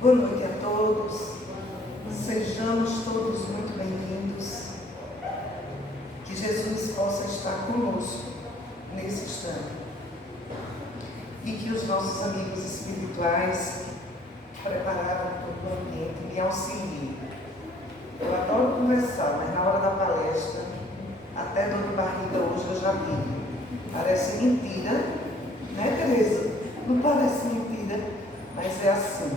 Boa noite a todos, sejamos todos muito bem-vindos, que Jesus possa estar conosco nesse instante e que os nossos amigos espirituais prepararam todo o ambiente me auxiliem. Eu adoro conversar, mas na hora da palestra, até dor de barriga hoje eu já vi. Parece mentira, né, Tereza? Não parece mentira, mas é assim.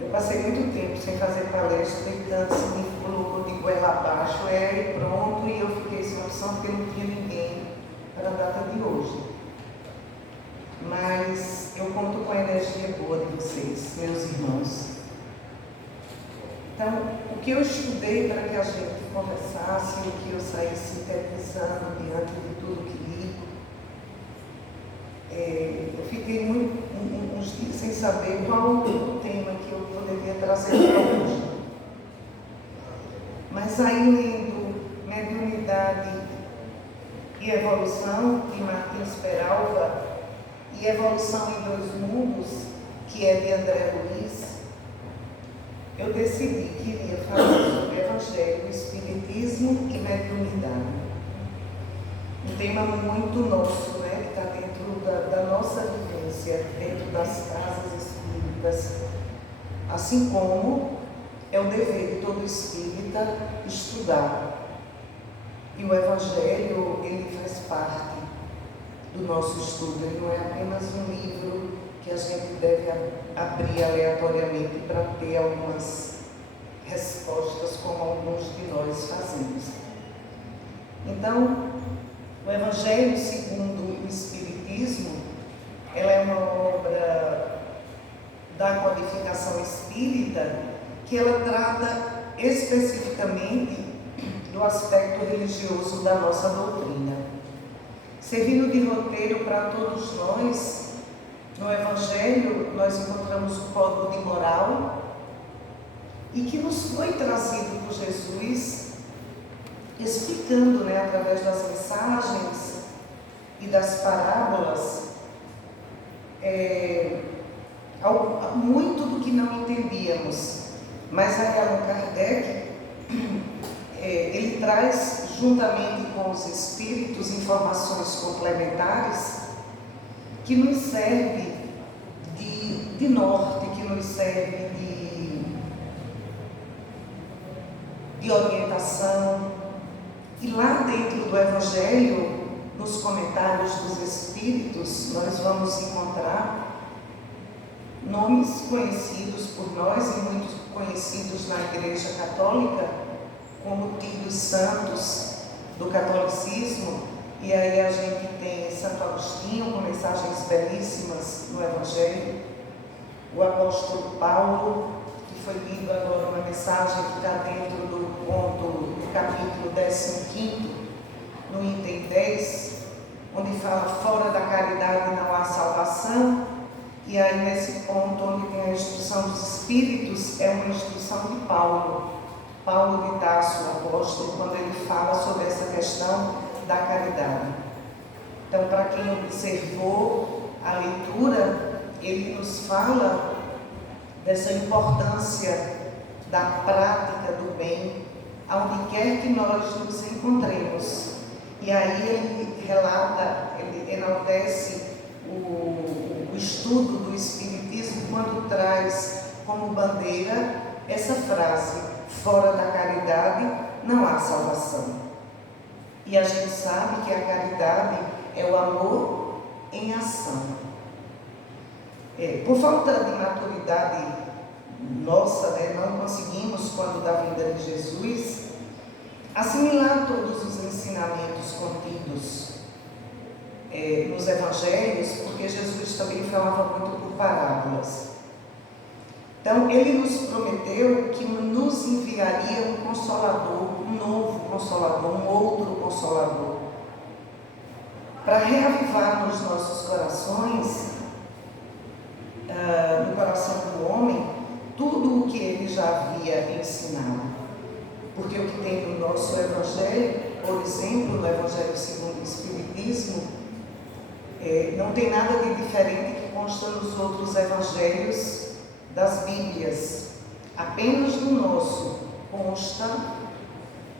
Eu passei muito tempo sem fazer palestra, deitando, se me colocou de goela abaixo, e pronto, e eu fiquei sem opção porque não tinha ninguém para a data de hoje. Mas eu conto com a energia boa de vocês, meus irmãos. Então, o que eu estudei para que a gente conversasse, o que eu saí sintetizando diante de tudo que li, eu fiquei uns dias sem saber qual o tema que eu poderia trazer para hoje. Mas aí lendo Mediunidade e Evolução, de Martins Peralva, e Evolução em Dois Mundos, que é de André Luiz, eu decidi que iria falar sobre Evangelho, Espiritismo e Mediunidade. Um tema muito nosso, né, que está dentro da nossa vivência, dentro das casas espíritas, assim como é o dever de todo espírita estudar. E o Evangelho, ele faz parte do nosso estudo, ele não é apenas um livro que a gente deve abrir aleatoriamente para ter algumas respostas, como alguns de nós fazemos. Então, o Evangelho segundo o Espiritismo, ela é uma obra da codificação espírita que ela trata especificamente do aspecto religioso da nossa doutrina. Servindo de roteiro para todos nós, no Evangelho nós encontramos o código de moral e que nos foi trazido por Jesus, explicando, né, através das mensagens e das parábolas, muito do que não entendíamos. Mas aí Allan Kardec, ele traz, juntamente com os espíritos, informações complementares que nos serve de norte, que nos serve de orientação. E lá dentro do Evangelho, nos comentários dos Espíritos, nós vamos encontrar nomes conhecidos por nós e muito conhecidos na Igreja Católica, como tidos santos do catolicismo. E aí a gente tem Santo Agostinho, com mensagens belíssimas no Evangelho, o apóstolo Paulo, que foi lido agora uma mensagem que está dentro do capítulo 15, no item 10, onde fala: fora da caridade não há salvação. E aí nesse ponto onde tem a instrução dos Espíritos, é uma instrução de Paulo de Tarso, o apóstolo, quando ele fala sobre essa questão da caridade. Então, para quem observou a leitura, ele nos fala dessa importância da prática do bem, aonde quer que nós nos encontremos. E aí ele relata, ele enaltece o estudo do Espiritismo quando traz como bandeira essa frase: fora da caridade não há salvação. E a gente sabe que a caridade é o amor em ação. Por falta de maturidade nossa, né, não conseguimos, quando da vinda de Jesus, assimilar todos os ensinamentos contidos nos Evangelhos, porque Jesus também falava muito por parábolas. Então, ele nos prometeu que nos enviaria um Consolador, um novo Consolador, um outro Consolador, para reavivar nos nossos corações, no coração do homem, tudo o que ele já havia ensinado. Porque o que tem no nosso Evangelho, por exemplo, no Evangelho segundo o Espiritismo, não tem nada de diferente que consta nos outros Evangelhos das Bíblias, apenas do nosso, consta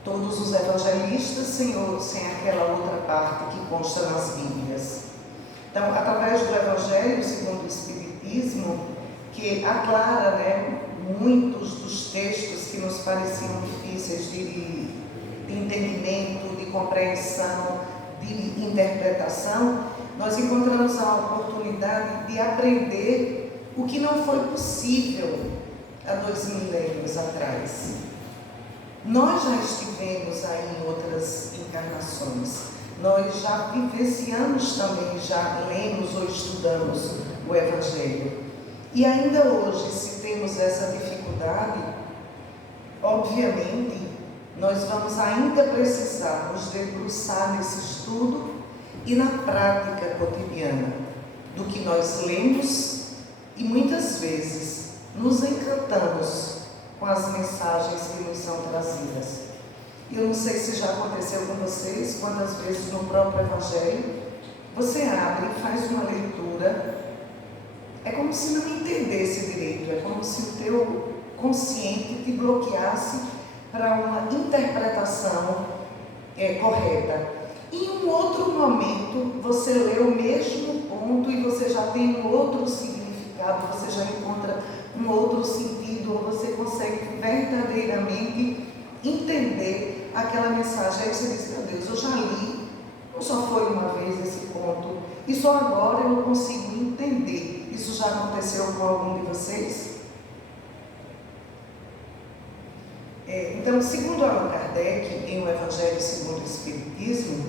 todos os evangelistas, sem aquela outra parte que consta nas Bíblias. Então, através do Evangelho segundo o Espiritismo, que aclara, muitos dos textos que nos pareciam difíceis de entendimento, de compreensão, de interpretação, nós encontramos a oportunidade de aprender o que não foi possível há 2 milênios atrás. Nós já estivemos aí em outras encarnações, nós já vivenciamos também, já lemos ou estudamos o Evangelho. E ainda hoje, se temos essa dificuldade, obviamente, nós vamos ainda precisar nos debruçar nesse estudo e na prática cotidiana do que nós lemos e muitas vezes nos encantamos com as mensagens que nos são trazidas. Eu não sei se já aconteceu com vocês, quantas vezes no próprio Evangelho você abre e faz uma leitura, é como se não entendesse direito, é como se o teu consciente te bloqueasse para uma interpretação correta. Em um outro momento, você lê o mesmo ponto e você já tem um outro significado, você já encontra um outro sentido, ou você consegue verdadeiramente entender aquela mensagem. Aí você diz, meu Deus, eu já li, não só foi uma vez esse ponto, e só agora eu consigo entender. Isso já aconteceu com algum de vocês? Então, segundo Allan Kardec, em O Evangelho segundo o Espiritismo,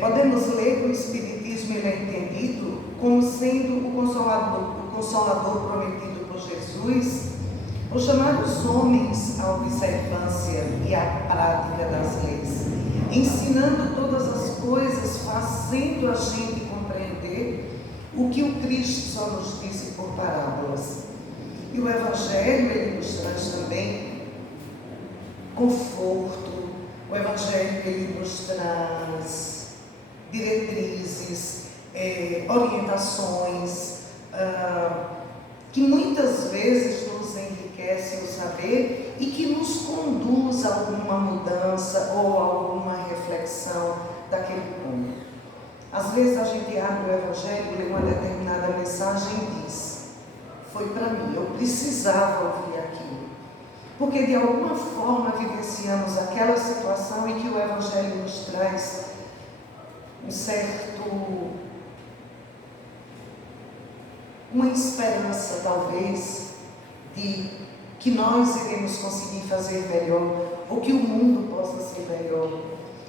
podemos ler que o Espiritismo ele é entendido como sendo o Consolador prometido por Jesus, por chamar os homens à observância e à prática das leis, ensinando todas as coisas, fazendo a gente compreender o que o Cristo só nos disse por parábolas. E o Evangelho ele nos traz também conforto, o Evangelho ele nos traz diretrizes, orientações, que muitas vezes nos enriquecem o saber e que nos conduz a alguma mudança ou a alguma reflexão daquele ponto. Às vezes a gente abre o Evangelho, lê uma determinada mensagem e diz, foi para mim, eu precisava ouvir aquilo. Porque de alguma forma vivenciamos aquela situação em que o Evangelho nos traz uma esperança talvez de que nós iremos conseguir fazer melhor, ou que o mundo possa ser melhor.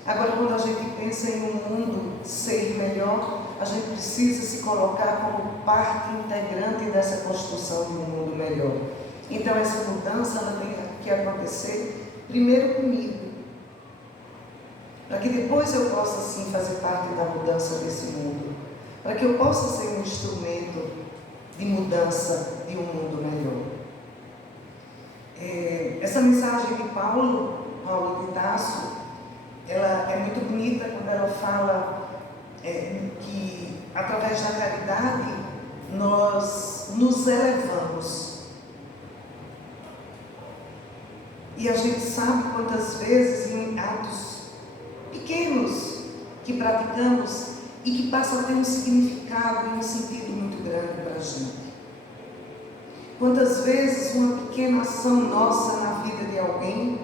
Agora, quando a gente pensa em um mundo ser melhor, a gente precisa se colocar como parte integrante dessa construção de um mundo melhor. Então, essa mudança ela tem que acontecer primeiro comigo, para que depois eu possa, sim, fazer parte da mudança desse mundo, para que eu possa ser um instrumento de mudança de um mundo melhor. Essa mensagem de Paulo de Tarso, ela é muito bonita quando ela fala que através da caridade nós nos elevamos. E a gente sabe quantas vezes em atos pequenos que praticamos e que passam a ter um significado e um sentido muito grande para a gente. Quantas vezes uma pequena ação nossa na vida de alguém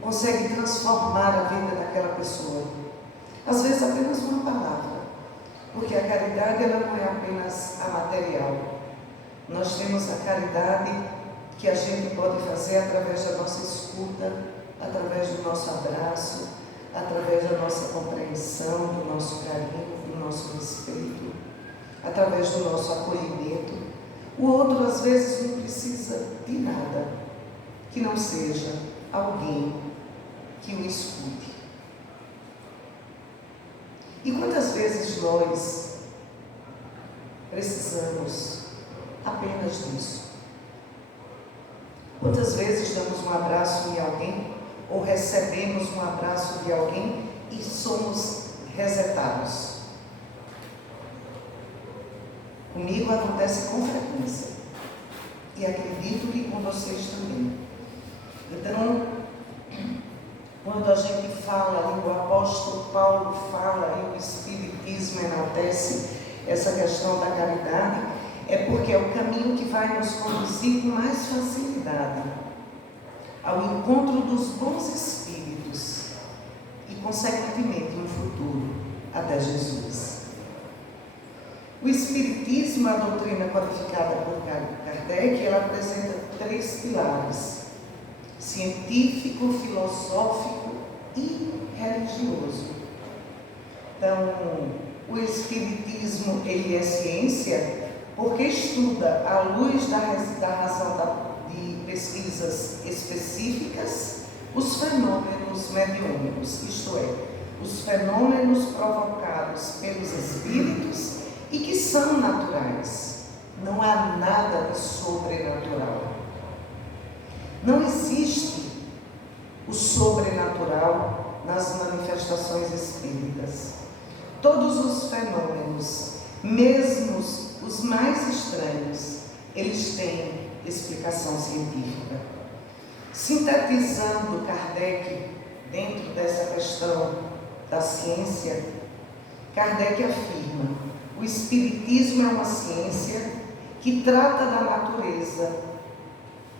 consegue transformar a vida daquela pessoa. Às vezes apenas uma palavra, porque a caridade ela não é apenas a material. Nós temos a caridade que a gente pode fazer através da nossa escuta, através do nosso abraço, através da nossa compreensão, do nosso carinho, do nosso respeito, através do nosso acolhimento. O outro, às vezes, não precisa de nada que não seja alguém que o escute. E quantas vezes nós precisamos apenas disso? Quantas vezes damos um abraço em alguém ou recebemos um abraço de alguém e somos resetados? Comigo acontece com frequência. e acredito que com vocês também. Então, quando a gente fala, e o apóstolo Paulo fala, e o Espiritismo enaltece essa questão da caridade, é porque é o caminho que vai nos conduzir com mais facilidade ao encontro dos bons espíritos e, consequentemente, no futuro, até Jesus. O Espiritismo, a doutrina codificada por Kardec, ela apresenta 3 pilares: científico, filosófico e religioso. Então, o Espiritismo, ele é ciência porque estuda, à luz da razão de pesquisas específicas, os fenômenos mediúnicos, isto é, os fenômenos provocados pelos espíritos e que são naturais. Não há nada de sobrenatural. Não existe o sobrenatural nas manifestações espíritas. Todos os fenômenos, mesmo os mais estranhos, eles têm explicação científica. Sintetizando Kardec dentro dessa questão da ciência, Kardec afirma: o Espiritismo é uma ciência que trata da natureza,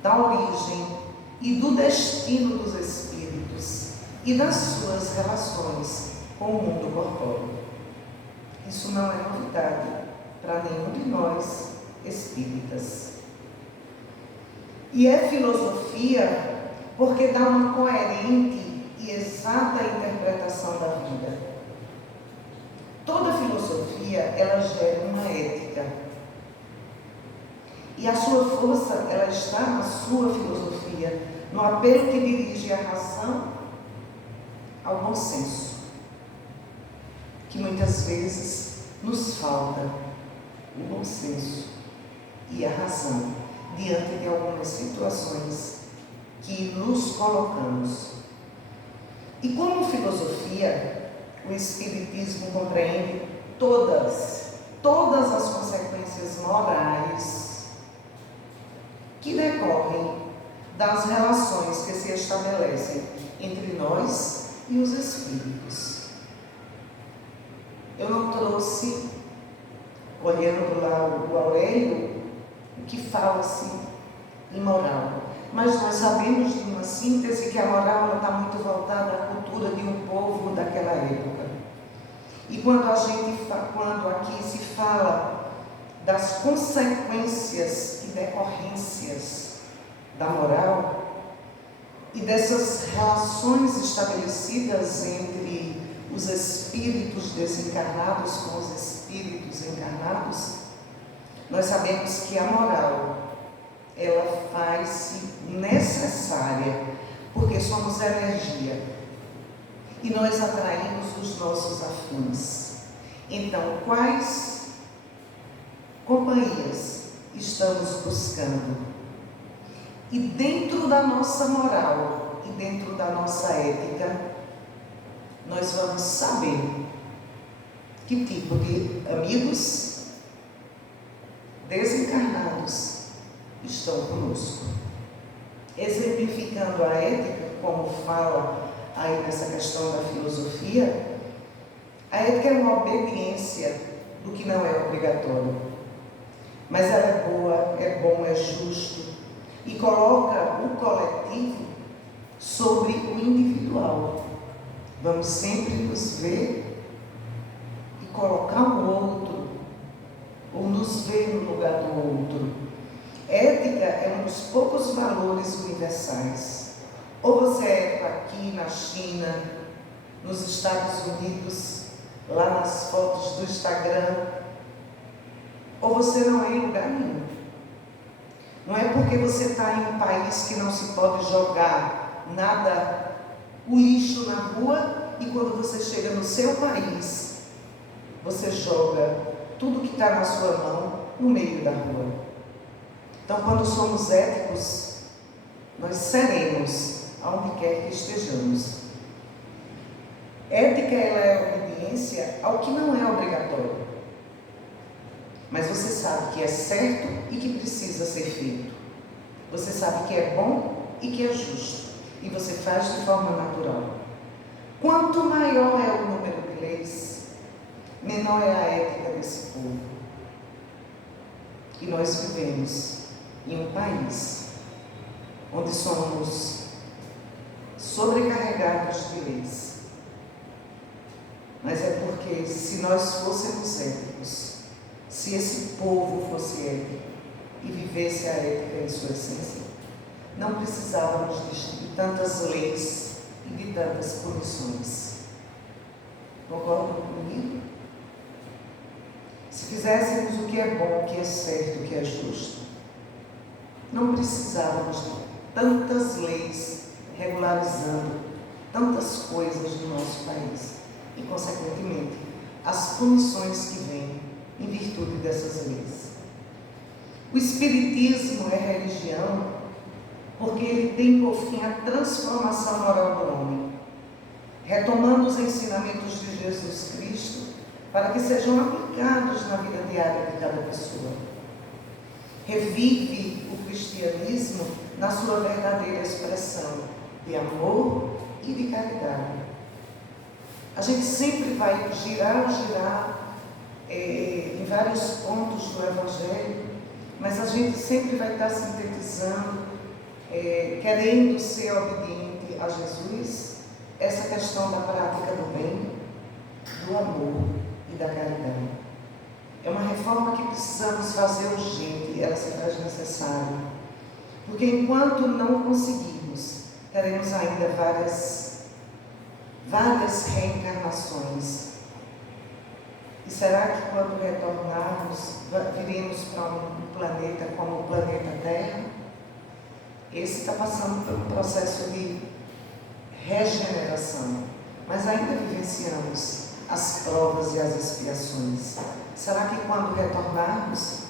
da origem e do destino dos espíritos e das suas relações com o mundo corpóreo. Isso não é novidade para nenhum de nós espíritas. E é filosofia porque dá uma coerente e exata interpretação da vida. Toda filosofia, ela gera uma ética. E a sua força, ela está na sua filosofia, no apelo que dirige a razão ao bom senso, que muitas vezes nos falta o bom senso e a razão diante de algumas situações que nos colocamos. E como filosofia, o Espiritismo compreende todas as consequências morais que decorrem das relações que se estabelecem entre nós e os espíritos. Eu não trouxe, olhando lá o Aurélio, o que fala-se em moral, mas nós sabemos de uma síntese que a moral está muito voltada à cultura de um povo daquela época. E quando aqui se fala das consequências e decorrências da moral e dessas relações estabelecidas entre os espíritos desencarnados com os espíritos encarnados, nós sabemos que a moral, ela faz-se necessária, porque somos energia e nós atraímos os nossos afins. Então, quais companhias estamos buscando? E dentro da nossa moral e dentro da nossa ética, nós vamos saber que tipo de amigos desencarnados estão conosco. Exemplificando a ética, como fala aí nessa questão da filosofia, a ética é uma obediência do que não é obrigatório, mas ela é boa, é bom, é justo e coloca o coletivo sobre o individual. Vamos sempre nos ver e colocar o outro, ou nos ver no lugar do outro. Ética é um dos poucos valores universais. Ou você é ético aqui na China, nos Estados Unidos, lá nas fotos do Instagram, ou você não é em lugar nenhum. Não é porque você está em um país que não se pode jogar nada, o lixo na rua, e quando você chega no seu país, você joga tudo que está na sua mão no meio da rua. Então, quando somos éticos, nós seremos aonde quer que estejamos. Ética, ela é obediência ao que não é obrigatório, mas você sabe que é certo e que precisa ser feito. Você sabe que é bom e que é justo, e você faz de forma natural. Quanto maior é o número de leis, menor é a ética desse povo. E nós vivemos em um país onde somos sobrecarregados de leis. Mas é porque se nós fôssemos éticos, se esse povo fosse ético e vivesse a ética em sua essência, não precisávamos de tantas leis e de tantas punições. Concordam comigo? Se fizéssemos o que é bom, o que é certo, o que é justo, não precisávamos de tantas leis regularizando tantas coisas no nosso país e, consequentemente, as punições que vêm em virtude dessas leis. O Espiritismo é religião porque ele tem por fim a transformação moral do homem, retomando os ensinamentos de Jesus Cristo para que sejam aplicados na vida diária de cada pessoa. Revive o cristianismo na sua verdadeira expressão de amor e de caridade. A gente sempre vai girar em vários pontos do Evangelho, mas a gente sempre vai estar sintetizando, querendo ser obediente a Jesus, essa questão da prática do bem, do amor e da caridade. É uma reforma que precisamos fazer urgente, ela se faz necessária, porque enquanto não conseguirmos, teremos ainda várias reencarnações. E será que quando retornarmos, viremos para um planeta como o planeta Terra? Esse está passando por um processo de regeneração, mas ainda vivenciamos as provas e as expiações. Será que quando retornarmos,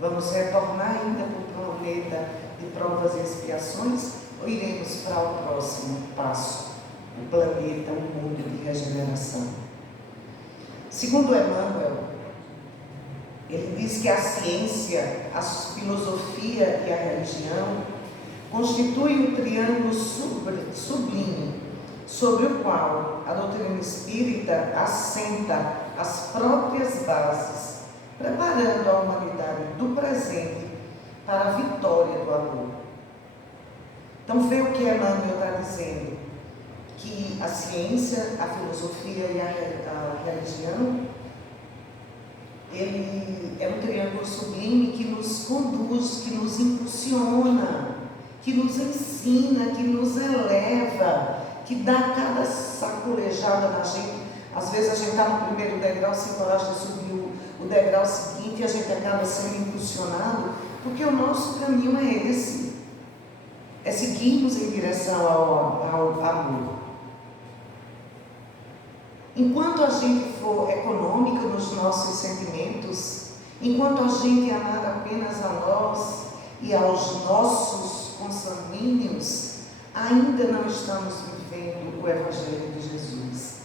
vamos retornar ainda para o planeta de provas e expiações, ou iremos para o próximo passo, o planeta, o mundo de regeneração? Segundo Emmanuel, ele diz que a ciência, a filosofia e a religião constituem um triângulo sublime, sobre o qual a doutrina espírita assenta as próprias bases, preparando a humanidade do presente para a vitória do amor. Então, vê o que Emmanuel está dizendo, que a ciência, a filosofia e a religião, ele é um triângulo sublime que nos conduz, que nos impulsiona, que nos ensina, que nos eleva, que dá cada sacolejada na gente. Às vezes a gente está no primeiro degrau, sem coragem de subir o degrau seguinte, e a gente acaba sendo impulsionado, porque o nosso caminho é esse, é seguirmos em direção ao amor. Enquanto a gente for econômica nos nossos sentimentos, enquanto a gente amar apenas a nós e aos nossos consanguíneos, ainda não estamos vivendo o Evangelho de Jesus.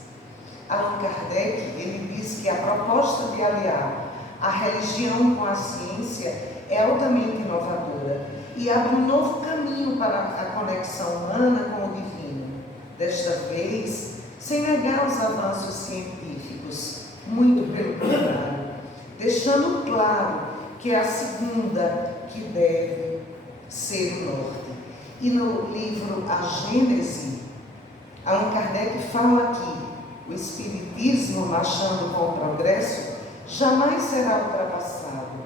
Allan Kardec, ele diz que a proposta de aliar a religião com a ciência é altamente inovadora e abre um novo caminho para a conexão humana com o divino. Desta vez, sem negar os avanços científicos, muito pelo contrário, deixando claro que é a segunda que deve ser o norte. E no livro A Gênese, Allan Kardec fala que o Espiritismo, marchando com o progresso, jamais será ultrapassado,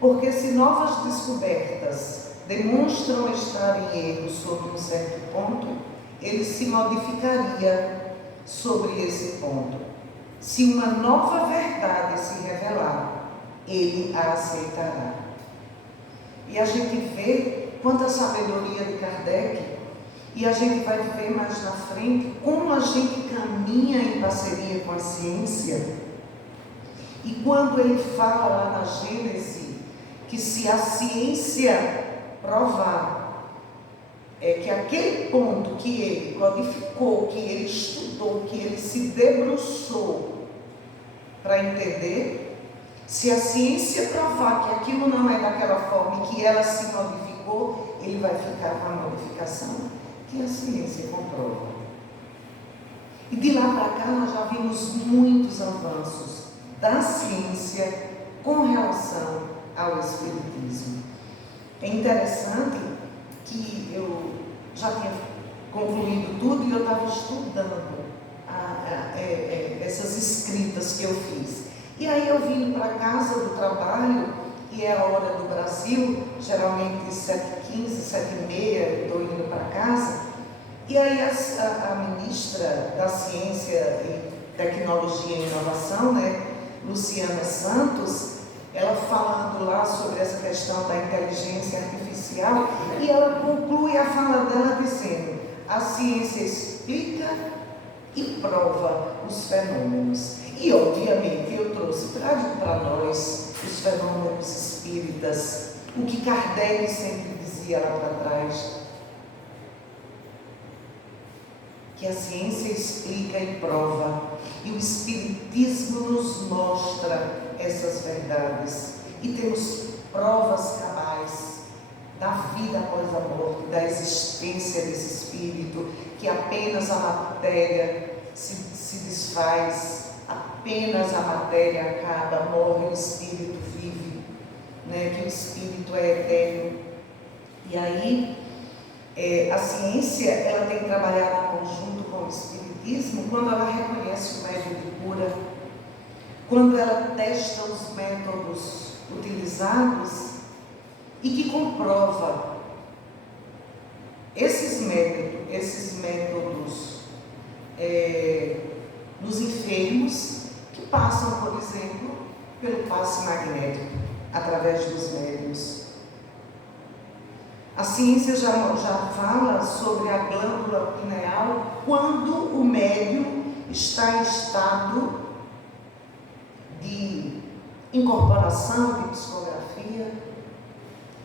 porque se novas descobertas demonstram estar em erro sobre um certo ponto, ele se modificaria sobre esse ponto. Se uma nova verdade se revelar, ele a aceitará. E a gente vê quanta sabedoria de Kardec, e a gente vai ver mais na frente como a gente caminha em parceria com a ciência. E quando ele fala lá na Gênese que se a ciência provar que aquele ponto que ele codificou, que ele estudou, que ele se debruçou para entender, Se a ciência provar que aquilo não é daquela forma e que ela se modificou, ele vai ficar com a modificação que a ciência comprova. E de lá para cá nós já vimos muitos avanços da ciência com relação ao Espiritismo. É interessante que eu já tinha concluído tudo e eu estava estudando essas escritas que eu fiz. E aí eu vim para casa do trabalho, e é a hora do Brasil, geralmente 7h15, 7h30, estou indo para casa, e aí a ministra da Ciência e Tecnologia e Inovação, Luciana Santos, ela falando lá sobre essa questão da inteligência artificial, e ela conclui a fala dela dizendo: a ciência explica e prova os fenômenos. E obviamente eu trouxe para nós os fenômenos espíritas, o que Kardec sempre dizia lá para trás, que a ciência explica e prova, e o Espiritismo nos mostra essas verdades, e temos provas cabais da vida após a morte, da existência desse Espírito, que apenas a matéria se desfaz, apenas a matéria acaba, morre, o Espírito vive, que o Espírito é eterno. E aí, a ciência, ela tem trabalhado em conjunto com o Espiritismo quando ela reconhece o método de cura, quando ela testa os métodos utilizados e que comprova esses métodos nos enfermos que passam, por exemplo, pelo passe magnético, através dos médiuns. A ciência já fala sobre a glândula pineal quando o médium está em estado de incorporação, de psicografia,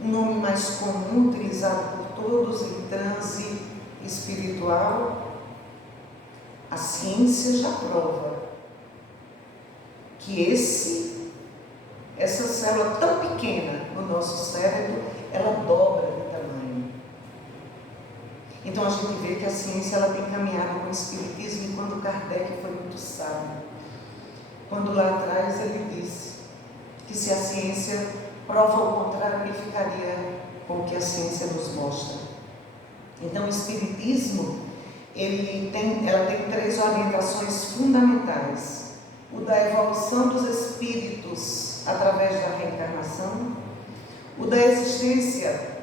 um nome mais comum utilizado por todos em transe espiritual. A ciência já prova que essa célula tão pequena no nosso cérebro, ela dobra de tamanho. Então a gente vê que a ciência ela tem caminhado com o Espiritismo, e quando Kardec foi muito sábio, quando lá atrás ele disse que se a ciência prova o contrário, ele ficaria com o que a ciência nos mostra. Então o Espiritismo, ela tem 3 orientações fundamentais: o da evolução dos espíritos através da reencarnação, o da existência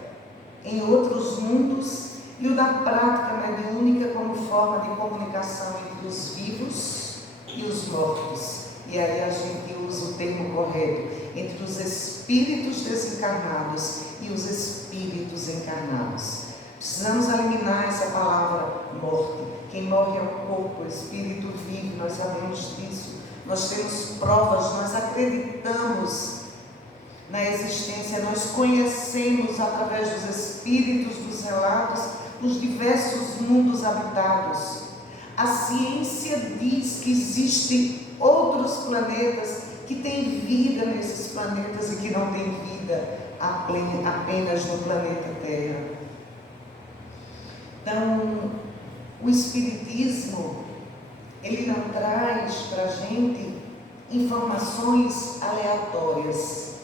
em outros mundos e o da prática mediúnica como forma de comunicação entre os vivos e os mortos. E aí a gente usa o termo correto, entre os espíritos desencarnados e os espíritos encarnados. Precisamos eliminar essa palavra morte. Quem morre é o corpo, o espírito vive, nós sabemos disso. Nós temos provas, nós acreditamos na existência, nós conhecemos através dos espíritos, dos relatos, os diversos mundos habitados. A ciência diz que existem outros planetas que têm vida nesses planetas e que não têm vida apenas no planeta Terra. Então, o Espiritismo, ele não traz para a gente informações aleatórias.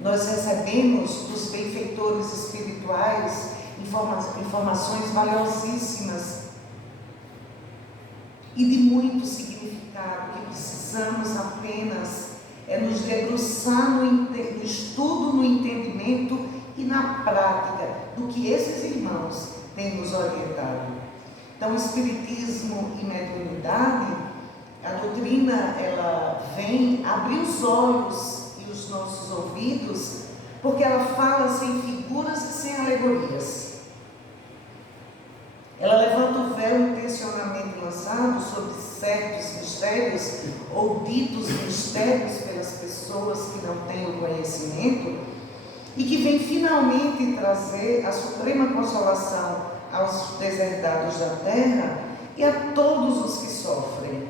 Nós recebemos dos benfeitores espirituais informações valiosíssimas e de muito significado, que precisamos apenas nos debruçar no estudo, no entendimento e na prática do que esses irmãos têm nos orientado. Então, o Espiritismo e mediunidade, a doutrina, ela vem abrir os olhos e os nossos ouvidos, porque ela fala sem figuras e sem alegorias. Ela levanta o véu intencionalmente lançado sobre certos mistérios, ou ditos mistérios pelas pessoas que não têm o conhecimento, e que vem finalmente trazer a suprema consolação aos deserdados da terra e a todos os que sofrem.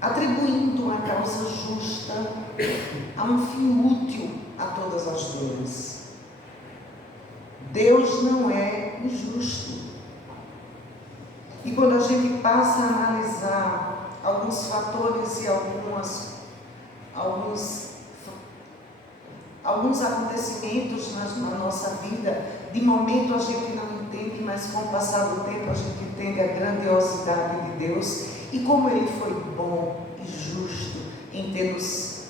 atribuindo uma causa justa a um fim útil a todas as dores. Deus não é injusto. E quando a gente passa a analisar alguns fatores e alguns acontecimentos na nossa vida, de momento a gente não entende, mas com o passar do tempo a gente entende a grandiosidade de Deus e como Ele foi bom e justo em ter nos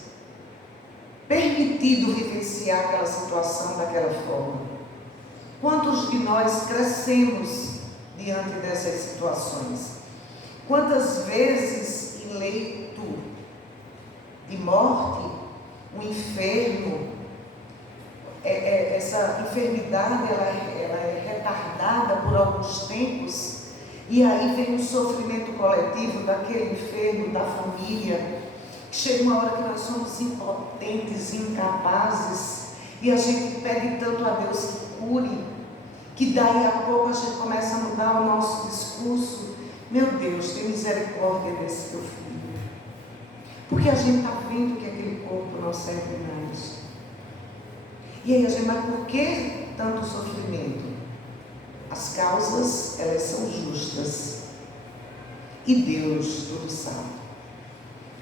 permitido vivenciar aquela situação daquela forma. Quantos de nós crescemos diante dessas situações? Quantas vezes em leito de morte, o inferno, essa enfermidade ela é retardada por alguns tempos, e aí vem o sofrimento coletivo daquele enfermo, da família. Chega uma hora que nós somos impotentes, incapazes, e a gente pede tanto a Deus que cure, que daí a pouco a gente começa a mudar o nosso discurso. Meu Deus, tem misericórdia desse teu filho, porque a gente está vendo que aquele corpo não serve mais. E aí a gente, mas por que tanto sofrimento? As causas, elas são justas, e Deus tudo sabe.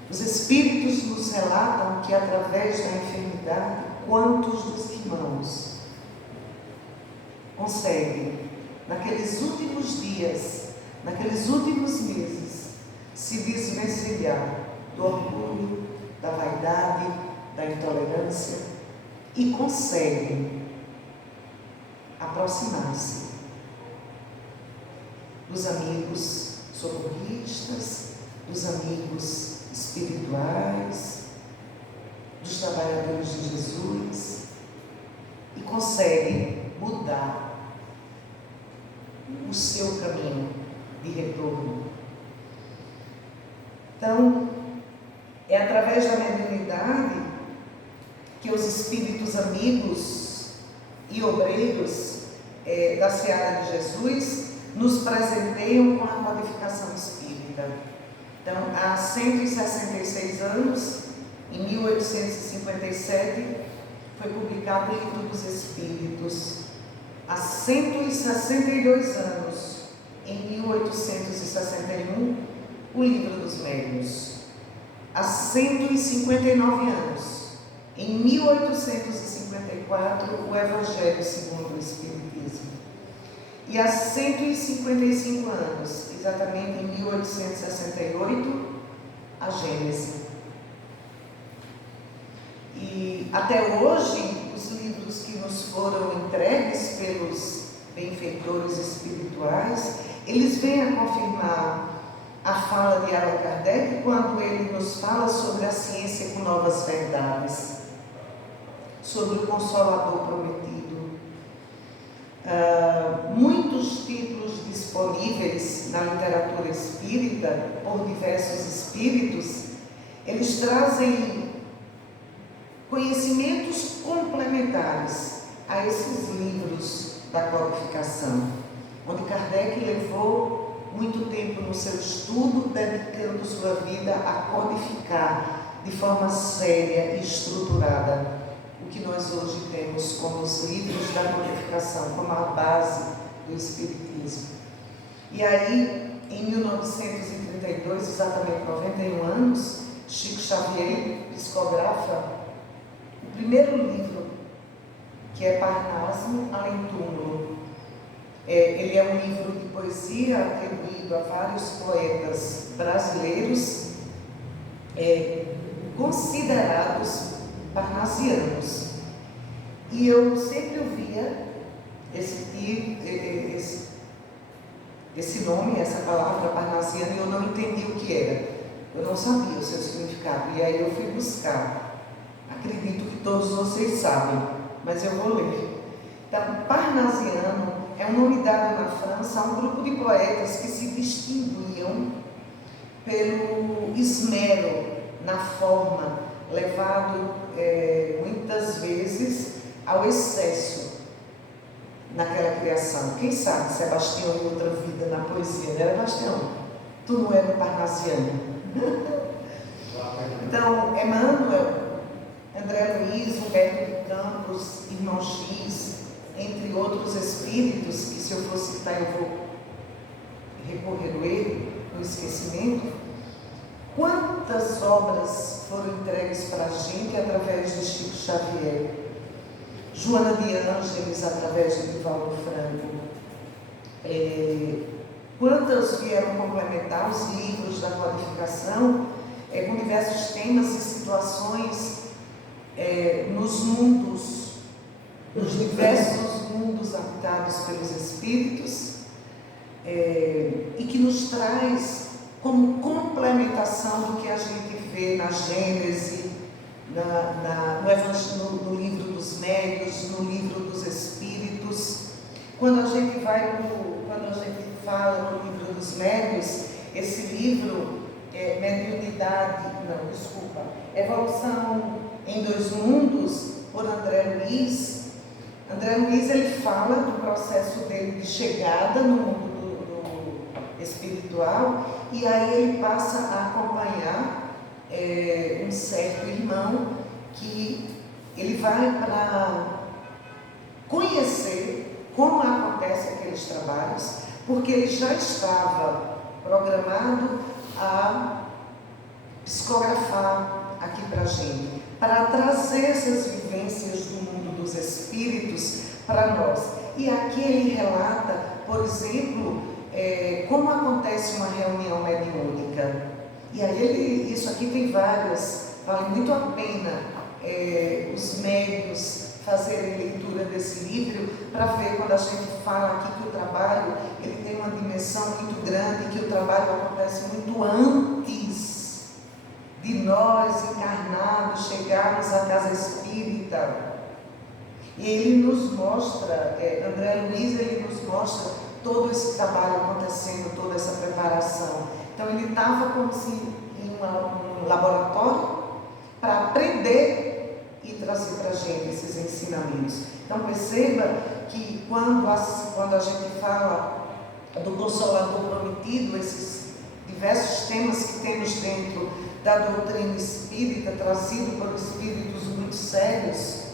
Os Espíritos nos relatam que através da enfermidade, quantos dos irmãos conseguem, naqueles últimos dias, naqueles últimos meses, se desvencilhar do orgulho, da vaidade, da intolerância, e conseguem aproximar-se dos amigos socorristas, dos amigos espirituais, dos trabalhadores de Jesus, e conseguem mudar o seu caminho de retorno. Então, é através da mediunidade que os espíritos amigos e obreiros da Seara de Jesus nos presenteiam com a codificação espírita. Então, há 166 anos, em 1857, foi publicado o Livro dos Espíritos. Há 162 anos, em 1861, o Livro dos Médiuns. Há 159 anos, em 1854, o Evangelho segundo o Espiritismo. E há 155 anos, exatamente em 1868, a Gênese. E até hoje, os livros que nos foram entregues pelos benfeitores espirituais, eles vêm a confirmar a fala de Allan Kardec quando ele nos fala sobre a ciência com novas verdades, sobre o Consolador prometido. Muitos títulos disponíveis na literatura espírita por diversos espíritos, eles trazem conhecimentos complementares a esses livros da codificação, onde Kardec levou muito tempo no seu estudo, dedicando sua vida a codificar de forma séria e estruturada o que nós hoje temos como os livros da codificação, como a base do Espiritismo. E aí, em 1932, exatamente 91 anos, Chico Xavier psicografa o primeiro livro, que é Parnasmo Além Túmulo. Ele é um livro de poesia atribuído a vários poetas brasileiros, considerados parnasianos. E eu sempre ouvia esse nome, essa palavra parnasiano, e eu não entendia o que era. Eu não sabia o seu significado. E aí eu fui buscar. Acredito que todos vocês sabem, mas eu vou ler. Então, parnasiano é um nome dado na França a um grupo de poetas que se distinguiam pelo esmero na forma, levado muitas vezes ao excesso naquela criação. Quem sabe Sebastião em outra vida na poesia, não era Bastião? Tu não era um parnasiano? Então, Emmanuel, André Luiz, Humberto de Campos, Irmão X, entre outros espíritos, que se eu for citar eu vou recorrer ao erro, no esquecimento. Quantas obras foram entregues para a gente através de Chico Xavier, Joana de Ângeles através de Divaldo Franco, quantas vieram complementar os livros da codificação com diversos temas e situações nos diversos mundos habitados pelos espíritos, e que nos traz como complementação do que a gente vê na Gênese, no livro dos Médios, no livro dos Espíritos. Quando a gente fala no livro dos Médios, esse livro Evolução em Dois Mundos, por André Luiz. André Luiz, ele fala do processo dele de chegada no mundo do espiritual, e aí ele passa a acompanhar um certo irmão que ele vai para conhecer como acontecem aqueles trabalhos, porque ele já estava programado a psicografar aqui para a gente, para trazer essas vivências do mundo dos espíritos para nós. E aqui ele relata, por exemplo, como acontece uma reunião mediúnica. E aí isso aqui tem várias, vale muito a pena os médios fazerem leitura desse livro, para ver quando a gente fala aqui que o trabalho ele tem uma dimensão muito grande, que o trabalho acontece muito antes de nós encarnados chegarmos à casa espírita. E ele nos mostra, André Luiz, ele nos mostra todo esse trabalho acontecendo, toda essa preparação. Então ele estava como se em um laboratório para aprender e trazer para a gente esses ensinamentos. Então perceba que quando a gente fala do Consolador Prometido, esses diversos temas que temos dentro da doutrina espírita, trazido por espíritos muito sérios,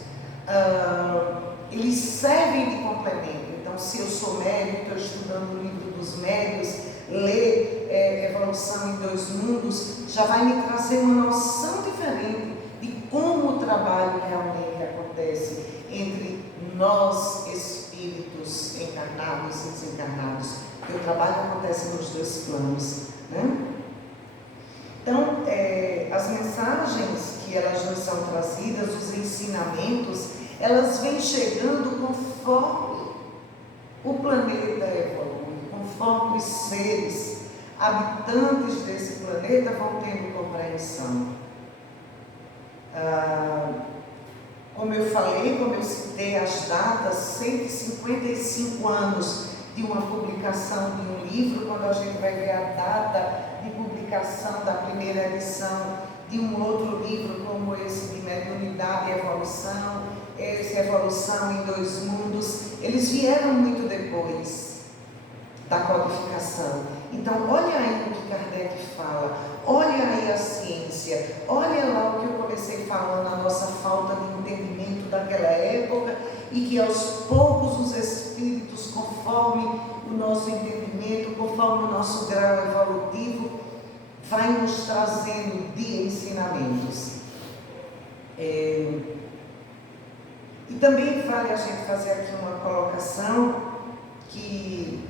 eles servem de complemento. Então, se eu sou médium, estou estudando o livro dos médios, ler Evolução em Dois Mundos, já vai me trazer uma noção diferente de como o trabalho realmente acontece entre nós, espíritos encarnados e desencarnados, porque o trabalho acontece nos dois planos, né? Então, as mensagens que elas nos são trazidas, os ensinamentos, elas vêm chegando conforme o planeta evolui, conforme os seres habitantes desse planeta vão tendo compreensão. Como eu falei, como eu citei as datas, 155 anos de uma publicação de um livro, quando a gente vai ver a data de publicação da primeira edição de um outro livro, como esse de Mediunidade e Evolução, esse Evolução em Dois Mundos, eles vieram muito depois da codificação. Então, olha aí o que Kardec fala, olha aí a ciência, olha lá o que eu comecei falando, a nossa falta de entendimento daquela época, e que aos poucos os espíritos, conforme o nosso entendimento, conforme o nosso grau evolutivo, vai nos trazendo de ensinamentos. E também vale a gente fazer aqui uma colocação que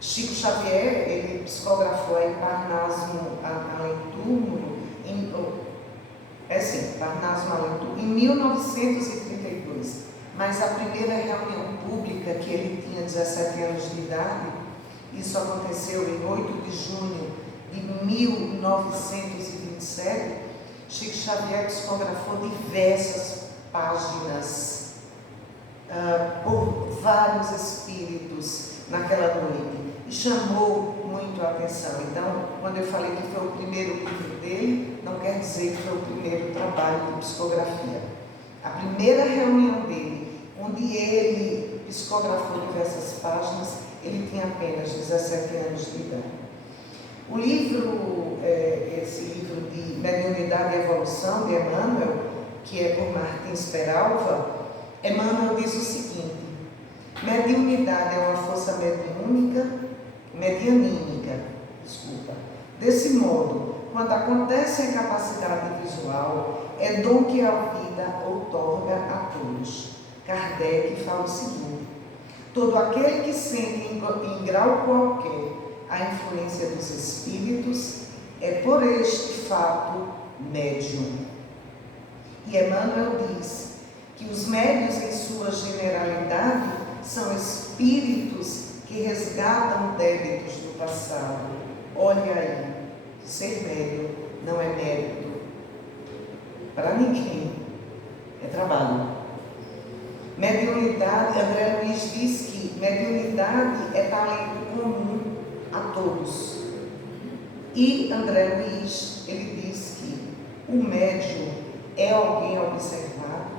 Chico Xavier, ele psicografou aí Parnasmo Além Túmulo, Parnasmo Além Túmulo, em 1932. Mas a primeira reunião pública, que ele tinha 17 anos de idade, isso aconteceu em 8 de junho de 1927, Chico Xavier psicografou diversas páginas por vários espíritos naquela noite, e chamou muito a atenção. Então, quando eu falei que foi o primeiro livro dele, não quer dizer que foi o primeiro trabalho de psicografia. A primeira reunião dele, onde ele psicografou diversas páginas, ele tinha apenas 17 anos de idade. O livro, esse livro de Mediunidade e Evolução, de Emmanuel, que é por Martins Peralva, Emmanuel diz o seguinte: mediunidade é uma força medianímica. Desse modo, quando acontece a capacidade visual, é dom que a vida outorga a todos. Kardec fala o seguinte: todo aquele que sente em grau qualquer a influência dos espíritos é por este fato médium. E Emmanuel diz que os médiuns, em sua generalidade, são espíritos que resgatam débitos do passado. Olha aí, ser médium não é mérito para ninguém, é trabalho. Mediunidade, André Luiz diz que mediunidade é talento comum a todos. E André Luiz, ele diz que o médium é alguém observado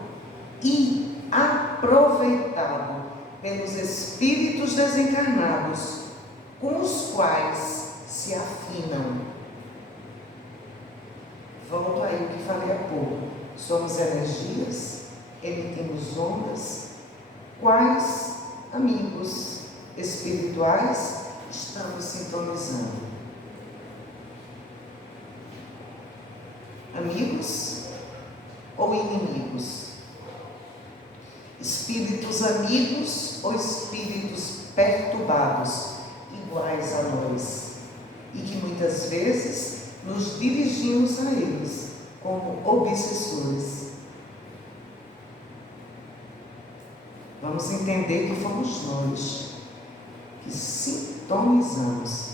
e aproveitado pelos espíritos desencarnados, com os quais se afinam. Volto aí o que falei há pouco. Somos energias, emitimos ondas. Quais amigos espirituais estamos sintonizando? Amigos ou inimigos? Espíritos amigos ou espíritos perturbados, iguais a nós, e que muitas vezes nos dirigimos a eles como obsessores? Vamos entender que fomos nós que sintonizamos.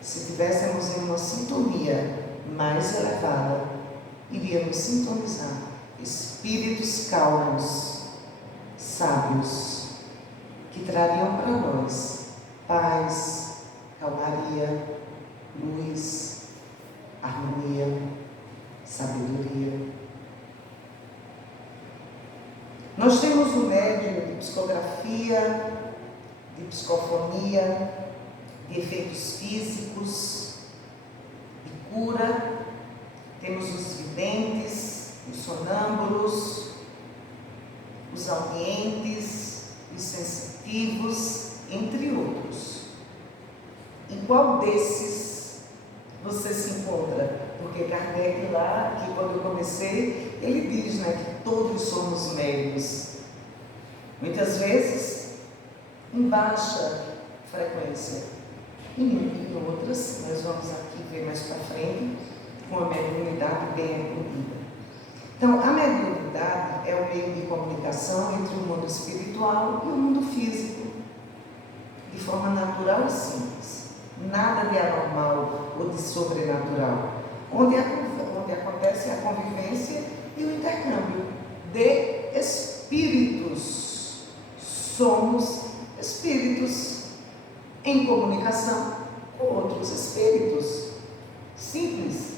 Se tivéssemos em uma sintonia mais elevada, iríamos sintonizar espíritos calmos, sábios, que trariam para nós paz, calmaria, luz, harmonia, sabedoria. Nós temos um médium de psicografia, de psicofonia, de efeitos físicos, de cura. Temos os videntes, os sonâmbulos, os audientes, os sensitivos, entre outros. Em qual desses você se encontra? Porque Kardec lá, que quando eu comecei, ele diz, né, que todos somos médiuns. Muitas vezes em baixa frequência. Em outras, nós vamos aqui ver mais para frente, com a mediunidade bem aprendida. Então, a mediunidade é o meio de comunicação entre o mundo espiritual e o mundo físico, de forma natural e simples. Nada de anormal ou de sobrenatural. Onde acontece a convivência e o intercâmbio de espíritos. Somos espíritos em comunicação com outros espíritos. Simples.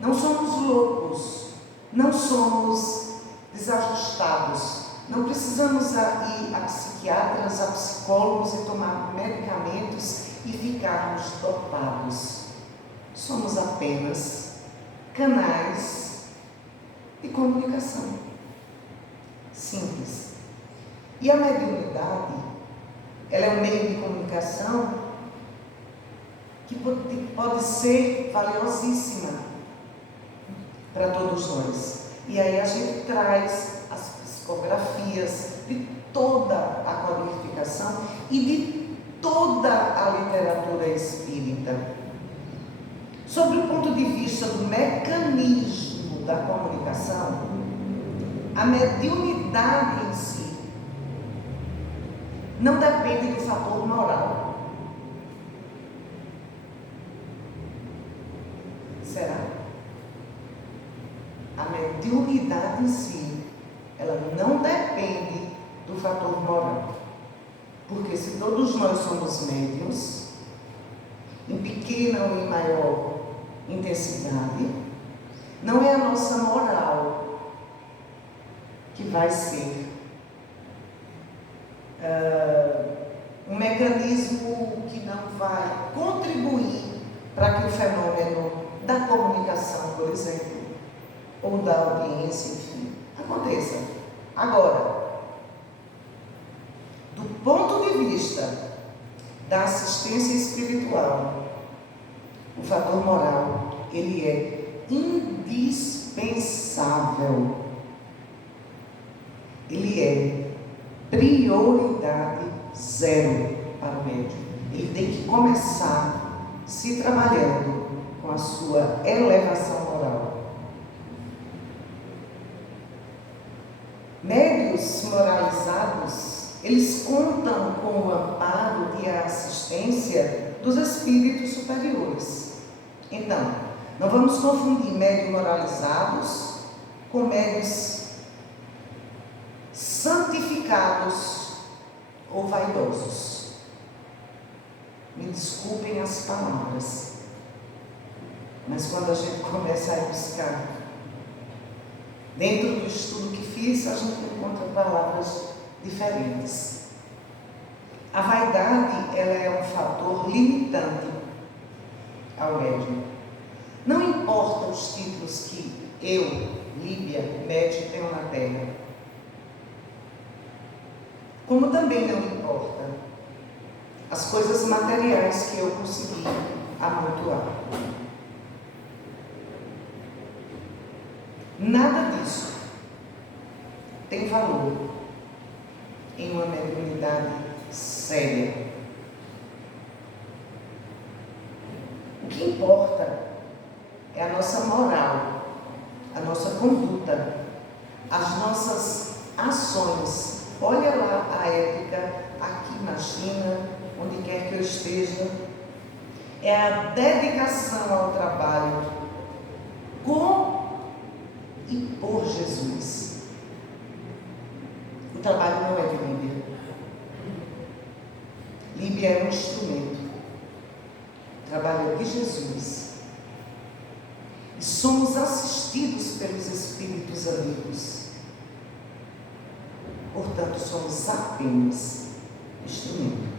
Não somos loucos, não somos desajustados. Não precisamos ir a psiquiatras, a psicólogos e tomar medicamentos e ficarmos dopados. Somos apenas canais de comunicação. Simples. E a mediunidade, ela é um meio de comunicação que pode ser valiosíssima para todos nós. E aí a gente traz as psicografias de toda a codificação e de toda a literatura espírita. Sobre o ponto de vista do mecanismo da comunicação, a mediunidade em si não depende do fator moral. Será? A mediunidade em si, ela não depende do fator moral. Porque se todos nós somos médiuns, em pequena ou em maior intensidade, não é a nossa moral que vai ser um mecanismo que não vai contribuir para que o fenômeno da comunicação, por exemplo, ou da audiência, enfim, aconteça. Agora, do ponto de vista da assistência espiritual, o fator moral, ele é indispensável. Ele é prioridade zero para o médium. Ele tem que começar se trabalhando com a sua elevação moral. Médiuns moralizados, eles contam com o amparo e a assistência dos espíritos superiores. Então, não vamos confundir médiuns moralizados com médiuns santificados ou vaidosos. Me desculpem as palavras, mas quando a gente começa a buscar dentro do estudo que fiz, a gente encontra palavras diferentes. A vaidade, ela é um fator limitante ao médium. Não importa os títulos que eu, Líbia, médium, tenho na Terra. Como também não importa as coisas materiais que eu consegui amontoar. Nada disso tem valor em uma mediunidade séria. O que importa é a nossa moral, a nossa conduta, as nossas ações. Olha lá a ética aqui na China, onde quer que eu esteja. É a dedicação ao trabalho com e por Jesus. O trabalho não é de Líbia. Líbia é um instrumento. O trabalho é de Jesus. E somos assistidos pelos Espíritos amigos. Portanto, somos apenas instrumento.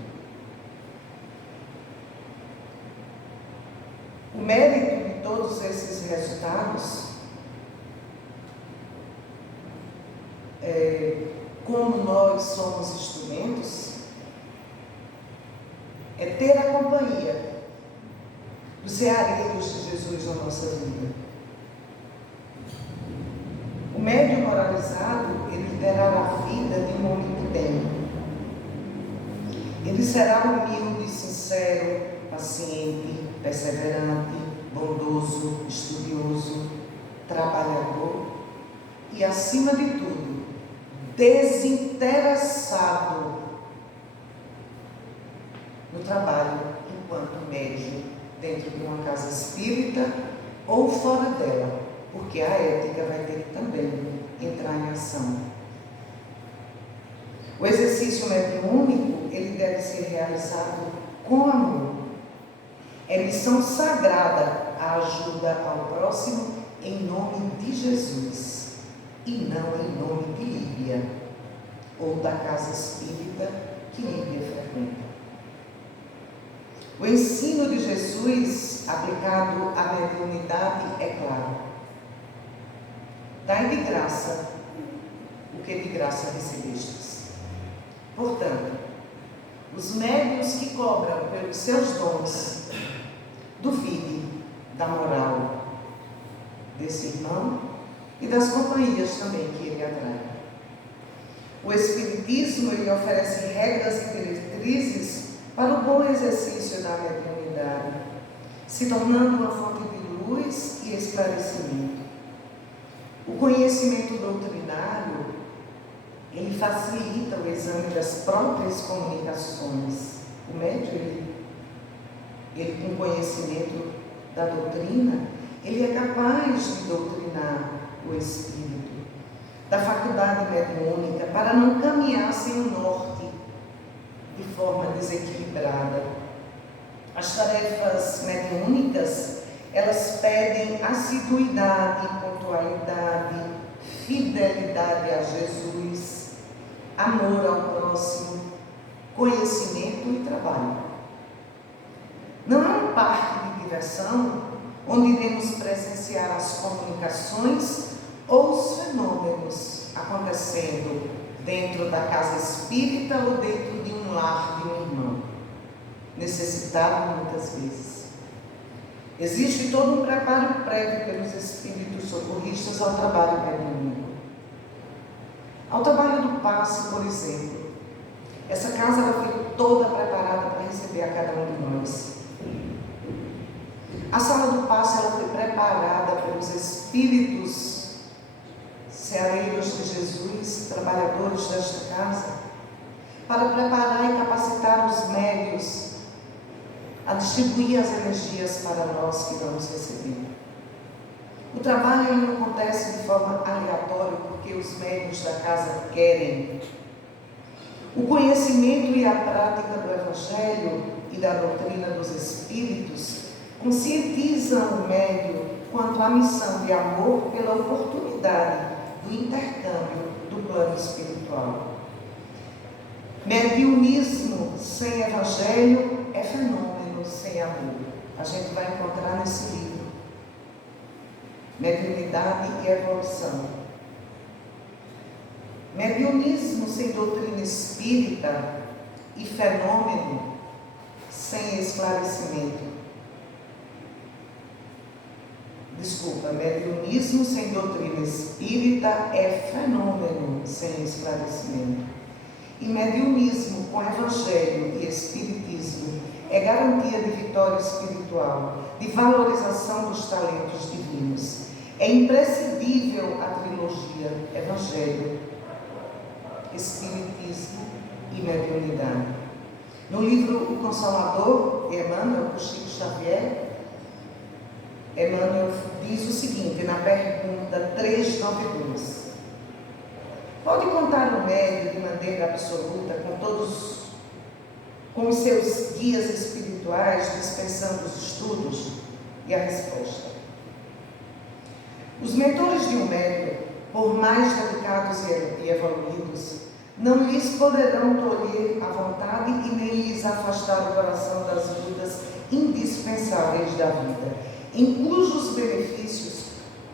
O mérito de todos esses resultados, como nós somos instrumentos, é ter a companhia dos ceareiros de Jesus na nossa vida. O médium moralizado, ele terá a vida de um homem que tem. Ele será humilde, sincero, paciente, perseverante, bondoso, estudioso, trabalhador e, acima de tudo, desinteressado no trabalho enquanto médium dentro de uma casa espírita ou fora dela, porque a ética vai ter que também entrar em ação. O exercício mediúnico, ele deve ser realizado com amor. É missão sagrada a ajuda ao próximo em nome de Jesus e não em nome de Líbia ou da casa espírita que Líbia frequenta. O ensino de Jesus aplicado à mediunidade é claro. Dai de graça o que de graça recebestes. Portanto, os médiuns que cobram pelos seus dons, duvide da moral desse irmão e das companhias também que ele atrai. O Espiritismo, ele oferece regras e diretrizes para o bom exercício da mediunidade, se tornando uma fonte de luz e esclarecimento. O conhecimento doutrinário, ele facilita o exame das próprias comunicações. O médium, ele com conhecimento da doutrina, ele é capaz de doutrinar o espírito, da faculdade mediúnica, para não caminhar sem o norte, de forma desequilibrada. As tarefas mediúnicas, elas pedem assiduidade, pontualidade, fidelidade a Jesus, amor ao próximo, conhecimento e trabalho. Não é um parque de diversão, onde iremos presenciar as comunicações ou os fenômenos acontecendo dentro da casa espírita ou dentro de um lar de um irmão, necessitado muitas vezes. Existe todo um preparo prévio pelos espíritos socorristas ao trabalho mediúnico. Ao trabalho do passe, por exemplo, essa casa ela foi toda preparada para receber a cada um de nós. A sala do passe ela foi preparada pelos espíritos ceareiros de Jesus, trabalhadores desta casa, para preparar e capacitar os médios a distribuir as energias para nós que vamos receber. O trabalho não acontece de forma aleatória porque os médios da casa querem. O conhecimento e a prática do Evangelho e da doutrina dos Espíritos conscientizam o médio quanto à missão de amor pela oportunidade do intercâmbio do plano espiritual. Mediunismo sem Evangelho é fenômeno sem amor. A gente vai encontrar nesse livro. Mediunidade e evolução. Mediunismo sem doutrina espírita e fenômeno sem esclarecimento. Mediunismo sem doutrina espírita é fenômeno sem esclarecimento. E mediunismo com evangelho e espiritismo é garantia de vitória espiritual, de valorização dos talentos divinos. É imprescindível a trilogia Evangelho, Espiritismo e Mediunidade. No livro O Consolador, Emmanuel, por Chico Xavier, Emmanuel diz o seguinte, na pergunta 392. Pode contar o médium de maneira absoluta com os seus guias espirituais dispensando os estudos? E a resposta: os mentores de um médium, por mais delicados e evoluídos, não lhes poderão tolher a vontade e nem lhes afastar o coração das lutas indispensáveis da vida, em cujos benefícios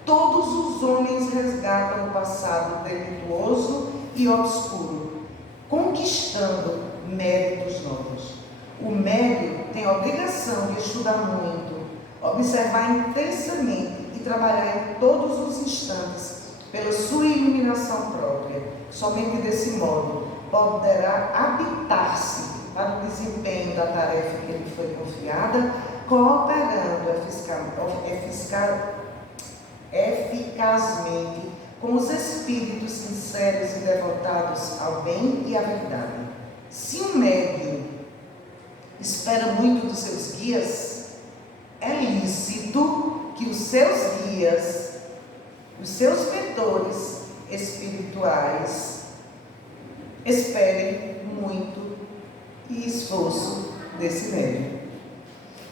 todos os homens resgatam o passado delituoso e obscuro, conquistando méritos novos. O médium tem a obrigação de estudar muito, observar intensamente e trabalhar em todos os instantes pela sua iluminação própria. Somente desse modo poderá habitar-se para o desempenho da tarefa que lhe foi confiada, cooperando eficazmente com os espíritos sinceros e devotados ao bem e à verdade. Se um médium espera muito dos seus guias, é lícito que os seus guias, os seus mentores espirituais, esperem muito e esforço desse médium.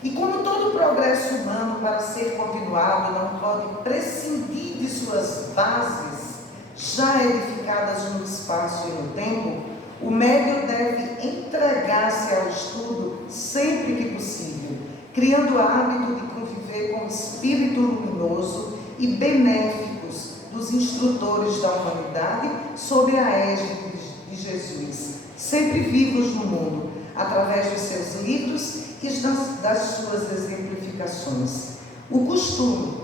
E como todo progresso humano, para ser continuado, não pode prescindir de suas bases já edificadas no espaço e no tempo, o médium deve entregar-se ao estudo sempre que possível, criando o hábito de conviver com o espírito luminoso e benéficos dos instrutores da humanidade sob a égide de Jesus, sempre vivos no mundo, através dos seus livros e das suas exemplificações. O costume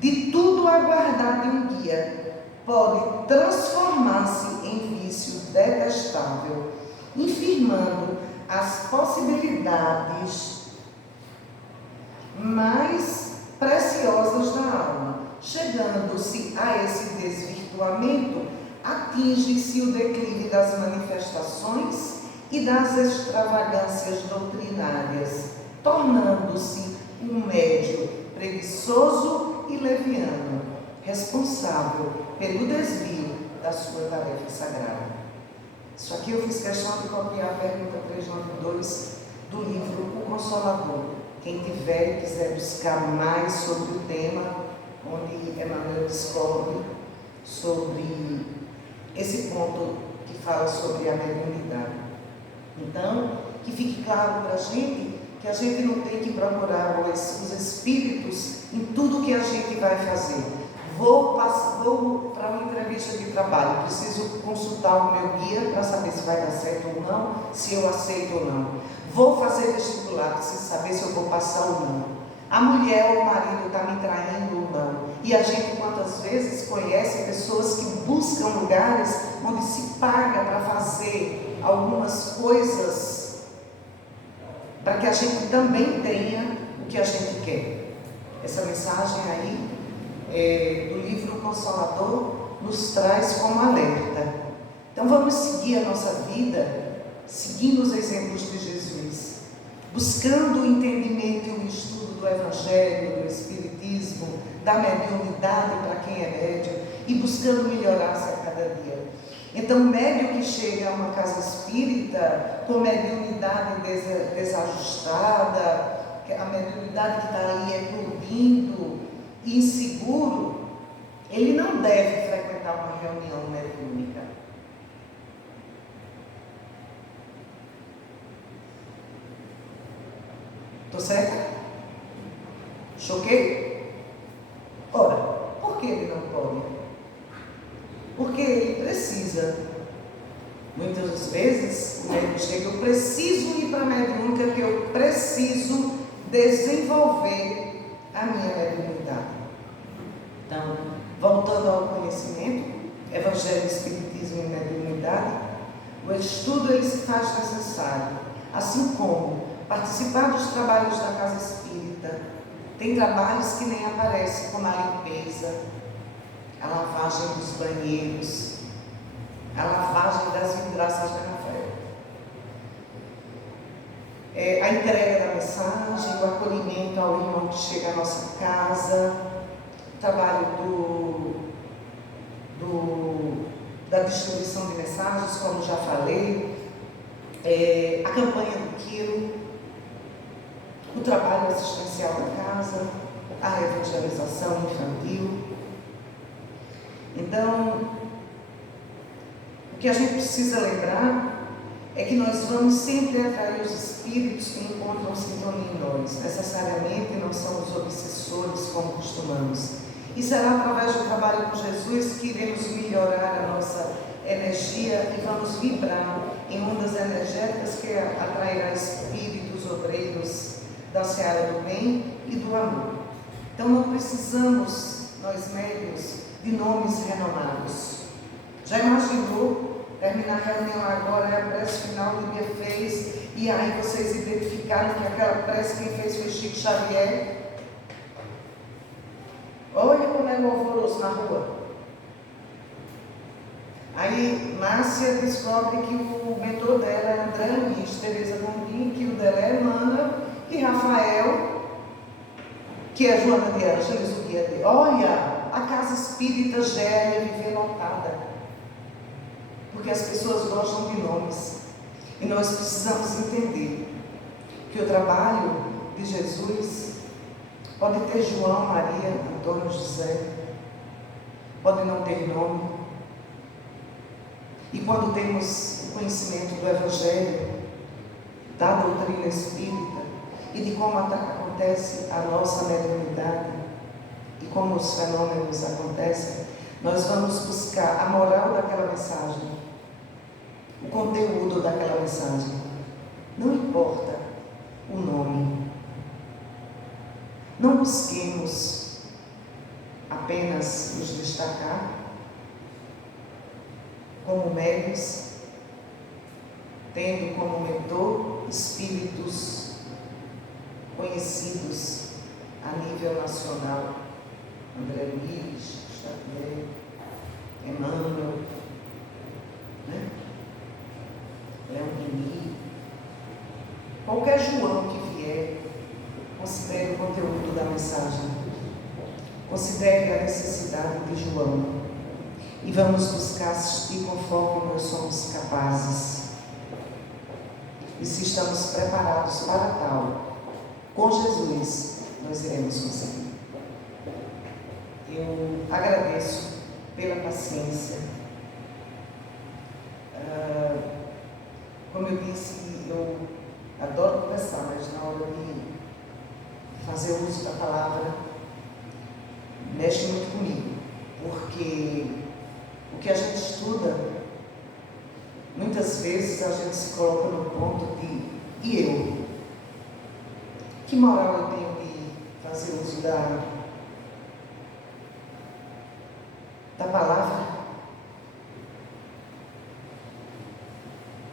de tudo aguardar de um guia pode transformar-se em vício detestável, infirmando as possibilidades mais preciosas da alma. Chegando-se a esse desvirtuamento, atinge-se o declive das manifestações e das extravagâncias doutrinárias, tornando-se um médium preguiçoso e leviano, responsável pelo desvio da sua tarefa sagrada. Isso aqui eu fiz questão de copiar a pergunta 392 do livro O Consolador. Quem tiver e quiser buscar mais sobre o tema, onde Emmanuel discorre sobre esse ponto que fala sobre a mediunidade. Então, que fique claro para a gente que a gente não tem que procurar os espíritos em tudo que a gente vai fazer. Vou para uma entrevista de trabalho, preciso consultar o meu guia para saber se vai dar certo ou não, se eu aceito ou não. Vou fazer vestibular, preciso saber se eu vou passar ou não. A mulher ou o marido está me traindo ou não. E a gente quantas vezes conhece pessoas que buscam lugares onde se paga para fazer algumas coisas, para que a gente também tenha o que a gente quer. Essa mensagem aí do livro Consolador nos traz como alerta. Então vamos seguir a nossa vida seguindo os exemplos de Jesus, buscando o entendimento e o estudo do Evangelho, do Espiritismo, da mediunidade para quem é médium, e buscando melhorar-se a cada dia. Então o médium que chega a uma casa espírita com mediunidade desajustada, a mediunidade que está ali eclodindo, inseguro, ele não deve frequentar uma reunião mediúnica. Estou certa? Choquei? Ora, por que ele não pode? Porque ele precisa. Muitas vezes o médium chega, eu preciso ir para a mediúnica, porque eu preciso desenvolver a minha mediunidade. Então, voltando ao conhecimento, Evangelho, Espiritismo e mediunidade, o estudo ele se faz necessário, assim como participar dos trabalhos da casa espírita. Tem trabalhos que nem aparecem, como a limpeza, a lavagem dos banheiros, a lavagem das vidraças de Rafael, a entrega da mensagem, o acolhimento ao irmão que chega à nossa casa, o trabalho da distribuição de mensagens, como já falei, a campanha do quilo, o trabalho assistencial da casa, a evangelização infantil. Então, o que a gente precisa lembrar é que nós vamos sempre atrair os espíritos que encontram sintonia em nós. Necessariamente não são os obsessores como costumamos. E será através do trabalho com Jesus que iremos melhorar a nossa energia e vamos vibrar em ondas energéticas que atrairá espíritos obreiros da seara do bem e do amor. Então não precisamos, nós médiuns, de nomes renomados. Já imaginou terminar a reunião agora, a prece final do dia fez, e aí vocês identificaram que aquela prece quem fez foi Chico Xavier? Olha como é o alvoroço na rua. Aí Márcia descobre que o mentor dela é André Luiz, Tereza Gondim, que o dela é Emmanuel, e Rafael, que é Joana de Ângeles, o guia dele. Olha, a casa espírita Gélia vive lotada, porque as pessoas gostam de nomes. E nós precisamos entender que o trabalho de Jesus pode ter João, Maria, Antônio, José, pode não ter nome. E quando temos o conhecimento do Evangelho, da doutrina espírita e de como acontece a nossa mediunidade e como os fenômenos acontecem, nós vamos buscar a moral daquela mensagem, o conteúdo daquela mensagem. Não importa o nome. Não busquemos apenas nos destacar como médiuns, tendo como mentor espíritos conhecidos a nível nacional, André Luiz, Xavier, Emmanuel, Leão Denis, qualquer João que vier, considere o conteúdo da mensagem, considere a necessidade de João e vamos buscar assistir conforme nós somos capazes. E se estamos preparados para tal, com Jesus, nós iremos conseguir. Eu agradeço pela paciência. Como eu disse, eu Adoro conversar, mas na hora de fazer uso da palavra, mexe muito comigo. Porque o que a gente estuda, muitas vezes a gente se coloca no ponto de, e eu? Que moral eu tenho de fazer uso da palavra?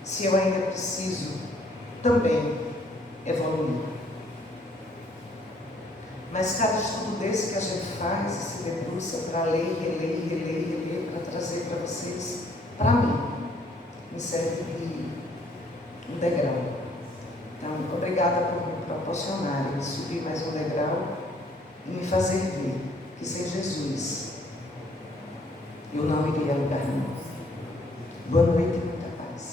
Se eu ainda preciso também evoluir. Mas cada estudo desse que a gente faz, se debruça para ler, reler, para trazer para vocês, para mim, me serve de um degrau. Então, obrigada por me proporcionar de subir mais um degrau e me fazer ver que sem Jesus eu não iria a lugar nenhum. Boa noite.